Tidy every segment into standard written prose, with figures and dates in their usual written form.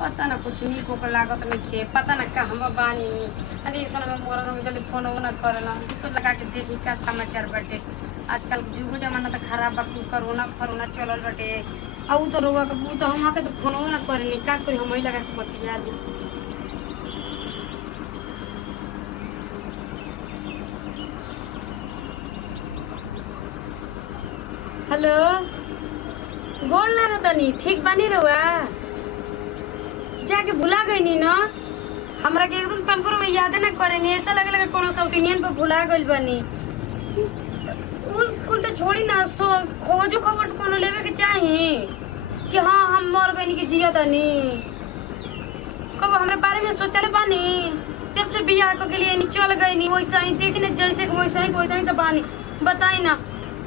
पता ना कुछ नहीं को लागत नहीं खे पता ना कहवा बानी। अरे इस समय मोर में जल्दी फोन ना करना तो लगा के देखी का समाचार बटे। आजकल युग जमाना तो खराब बा कोरोना फरोना चलल बटे। आ तो रोवा के तो हम के तो फोन ना करनी का करी हम ही लगा के बतिया दी। हेलो गोल ना तनी ठीक बानी रहुआ जाके भुला गई नी ना हमरा के एकदम तनकर में याद ना करेनी ऐसा लगे लगे कोनो साउथ पर भुला गइल बानी। कुल तो छोड़ी ना सो खोजो खबर कोनो लेवे के चाही कि हाँ हम मर गइनी कि जिया तनी कब हमरा बारे में सोचले बानी। जब से बियाह के लिए चल गइनी वैसा ही देखने जैसे वैसा ही तो बानी। बताई ना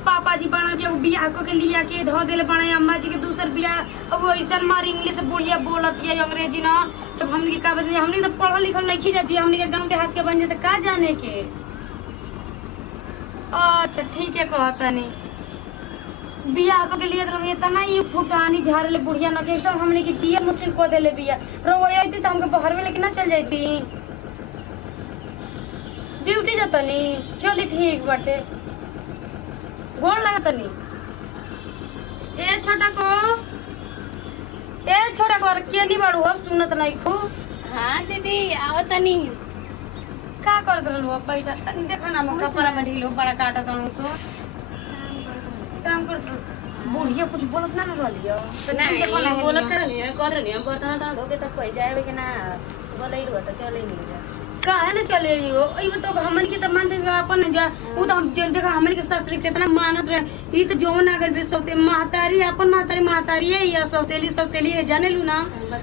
पापा जी बना के बियाह के लिया के धो दिले बने अम्मा जी के दूसर बियाह अब ऐसा मार इंग्लिश बुढ़िया बोलत है अंग्रेजी ना तो हमने का बदले हमने तो पढ़ल लिखल नहीं खी जाती हमने के गांव देहात के बन जाते का जाने के। अच्छा ठीक है कहता नहीं बियाह के लिए तो इतना ही फुटानी झाड़ले बुढ़िया ना के एकदम हमने की जिया मुश्किल को देले बिया रोई आई तो हमके बाहर में लेके ना चल जाती ड्यूटी जाता नहीं चली ठीक बाटे गोड़ लगा तनी। ए छोटा को के नहीं बाड़ू हो सुनत नहीं खू। हाँ दीदी आओ तनी का कर दल हो बैठा तनी देखा ना मौका पर में ढीलो बड़ा काटा तनो सो काम कर बुढ़िया कुछ बोलत ना रहलियो तो नहीं बोलत करनी है कदर नहीं बता दा धोके तक कोई जाए कि ना बोले ही तो चले नहीं काहे ना चले हो ई तो हमन के त मानते अपन जा उ तो हम देखा हमन के ससुर कितना मानत रहे ई तो जोन आ गइल सौते महतारी अपन महतारी है या सौतेली है जाने लू ना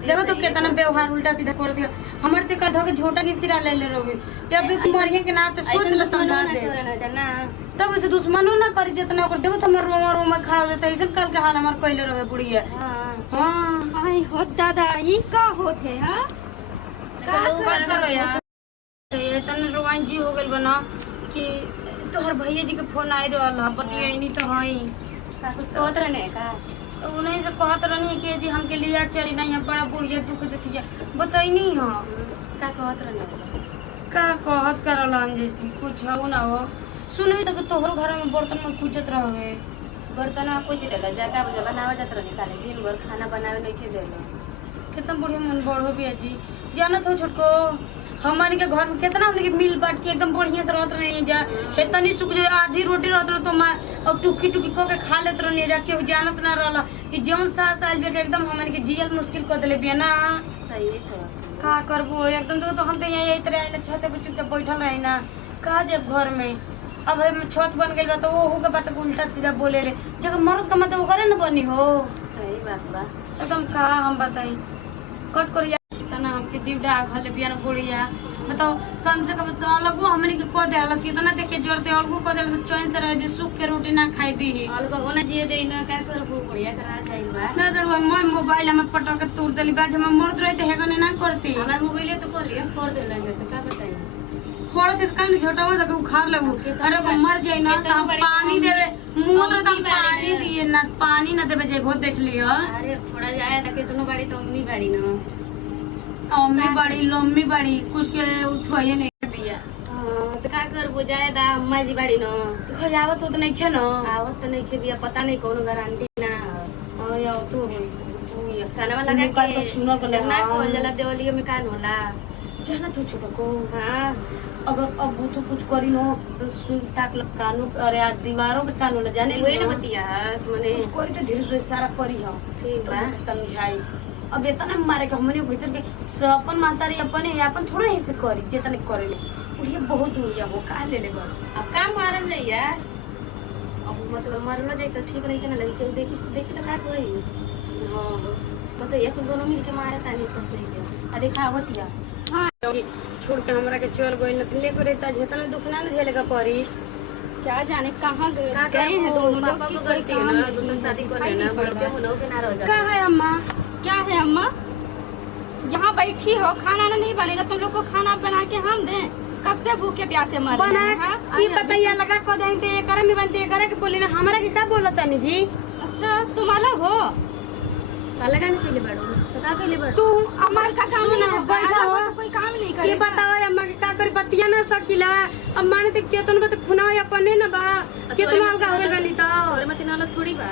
देखो तो कितना व्यवहार उल्टा सीधा कर दिया हमर ते का धोके झोटा के सिरा ले रहो या भी मरिए के ना तो सोच ल समझा दे ना तब से दुश्मनो ना करी जितना कर देखो तो हमर में खड़ा हो जाता ऐसे कल के हाल हमर कहले रहे बुढ़िया। हां आई हो दादा ई का होते हां का करो यार तन रोवान जी हो गइल बना कि तोहर भैया जी के फोन आई रहल ह बतियनी तो हई का कुछ कहत रहने का उन्हीं से कहत रहनी कि जी हमके लिया चली नहीं है बड़ा बुढ़िया दुख देती है बताइनी ह का कहत रहने का कहत करलन जी कुछ हो ना हो सुनई तो तोहर घर में बर्तन में कुचत रहे बर्तन में कुछ देला जाका बनावे जात रहनी काले दिन भर खाना बनावे नहीं थे देला कितना बढ़िया मन बड़ हो बिया जी जानत हो छोटको हमारे के घर में कितना हमने के मिल बांट के एकदम बढ़िया से रहत रहे जा इतनी सुख जे आधी रोटी रहत रह तो मैं अब टुकी को के खा लेत रहनी जा के जानत ना रहला कि जौन साल बे एकदम हमारे के जियल मुश्किल कर देले बिया ना। सही है का करबो एकदम तो हम तो यही आई तरह आइले छत पे चुपचाप बैठल रही ना का जब घर में अब छत बन गइल बा तो ओहू के बात उल्टा सीधा बोले ले जब मर्द का मतलब ओकरे न बनी हो सही बात बा एकदम का हम बताई कट करिया तना हमके दीवडा घले बियान बुढ़िया बताओ कम से कम अलगो हमने के को देला इतना देखे जोरते अलगो को देला चैन से रह दे सुख के रोटी ना खाई दी अलगो होना जिए दे ना का करबो बुढ़िया करा जाइल बा ना तो मैं मोबाइल में पटक के तोड़ देली बाज में मर्द रहते हेगने ना करती हमार मोबाइल तो कर लिया फोड़ देला जे तो का बताई फोड़ते तो कल झोटावा तक उखाड़ लेबू अरे मर जाई ना तो पानी देवे मुंह तो तब पानी दिए ना पानी ना देवे जे बहुत देख लियो अरे छोड़ा जाए त केतनो बाड़ी तो अम्मी बाड़ी ना अम्मी बड़ी लम्मी बड़ी कुछ के उठवाइए नहीं बिया तो का करबो जाए दा अम्मा जी बाड़ी ना खजावत तो नहीं खे ना आवत तो नहीं खे बिया पता नहीं कौन गारंटी ना या तो खाना वाला के सुनो को ना को जला देवलियो में कान होला जाना तो छोटा को हां अगर अब तो कुछ करी नो तो सुन ताक कानू अरे आज दीवारों पे कानू ल जाने वही ना बतिया माने कुछ करी तो धीरे धीरे सारा करी हो ठीक बा समझाई अब इतना मारे के हमने घुसर के अपन मातारी अपन थोड़ा ही से करी जितना करे ले ये बहुत दुनिया हो का ले ले अब काम मारल जाइया अब मतलब मारल जाए तो ठीक नहीं के ना लगे केहू देखी तो का कोई हां मतलब एक दोनों मिल के मारे तानी फंसे के आ देखा होतिया हां छोड़ के हमरा के चल गई न ले करे ता जितना दुख ना झेले का परी क्या जाने कहाँ गए हैं दोनों लोग की गलती है ना दूसरी शादी कर लेना बड़े पे होना के ना रह जाए कहाँ है अम्मा क्या है अम्मा यहाँ बैठी हो खाना नहीं बनेगा तुम लोग को खाना बना के हम दें कब से भूखे प्यासे मर बना ये बताइए लगा को देते करे में बनते करे के बोली ना हमरा के का बोलत तनी जी अच्छा तुम अलग हो अलग आने के लिए बड़ो तो का कहले बड़ तू हमार का काम ना बैठा हो कोई काम नहीं ये करे बताओ अम्मा के का कर बतिया ना सकिला अम्मा ने तो केतन बत खुना अपने ना बा केतन अलगा हो गइल तो और मत ना थोड़ी बा।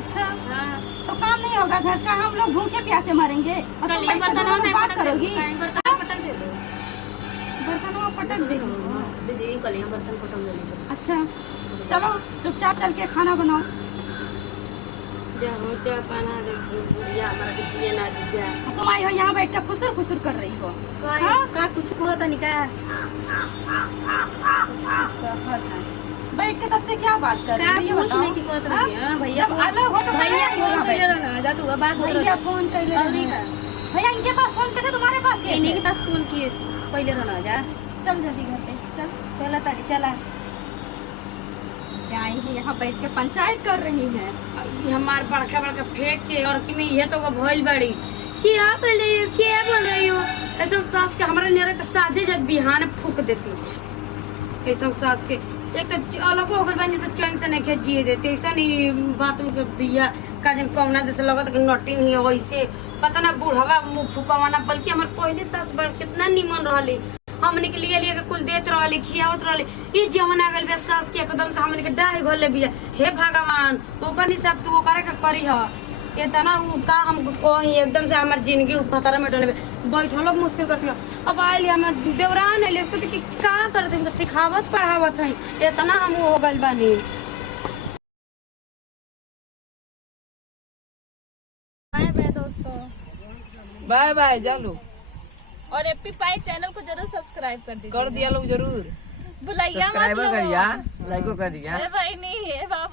अच्छा हां तो काम नहीं होगा घर का, हम लोग भूखे प्यासे मरेंगे और कल तुम ये बैठ के बर्तन बात करोगी। बर्तन पटक दे दो। बर्तनों पटक देगी। दीदी कल ये बर्तन पटक दे दो। अच्छा चलो चुपचाप चल के खाना बनाओ। जाओ चा पाना दे बुढ़िया हमरा के दिए ना दिया तुम आई हो यहाँ बैठ के फुसर फुसर कर रही हो। का कुछ को तनी का बैठ के तब से क्या बात कर का रही हो कुछ नहीं की कहत रही है भैया जब अलग हो तो भैया यहाँ पहले बैठ। रहना जा तू बात हो भैया फोन कर ले अभी का भैया इनके पास फोन करे तुम्हारे पास कैसे? इन्हीं के पास फोन किए पहले रहना जा चल जल्दी घर पे चल। चला तारी चला आई है यहाँ बैठ के पंचायत कर रही है। हमार बड़का बड़का फेंक के और कि में ये तो वो भइल बड़ी क्या बोल रही हो क्या बोल रही हो ऐसा सास के हमरा नेरे तो साझे जब बिहान फूक देती ऐसा सास के एक तो अलग हो गइल बनी तो चैन से नहीं जिए देते ऐसा नहीं बातों के बिया का जन कौना जैसे लगत कि नटी नहीं वैसे पता ना बूढ़वा मुंह फुकावाना बल्कि हमार पहले सास बड़ कितना निमन रहली हमने के लिए के कुल देत रहली खियावत रहली ई जवन आ गइल बे सास के एकदम से हमने के डाही भरले बिया हे भगवान ओकर हिसाब तू ओकरा के करी ह इतना उ का हम कोई एकदम से हमार जिंदगी खतरा में डाले बैठलो मुश्किल कर दिया अब आइली हम देवरान आइली तो कि का करते हम सिखावत पढ़ावत है इतना हम हो गइल बानी बाय बाय दोस्तों। बाय बाय जालो और एपी पाई चैनल को जरूर सब्सक्राइब कर दीजिए। कर दिया लोग जरूर बुलाइया मत सब्सक्राइबर लो। करिया लाइको कर दिया अरे भाई नहीं है बाबू।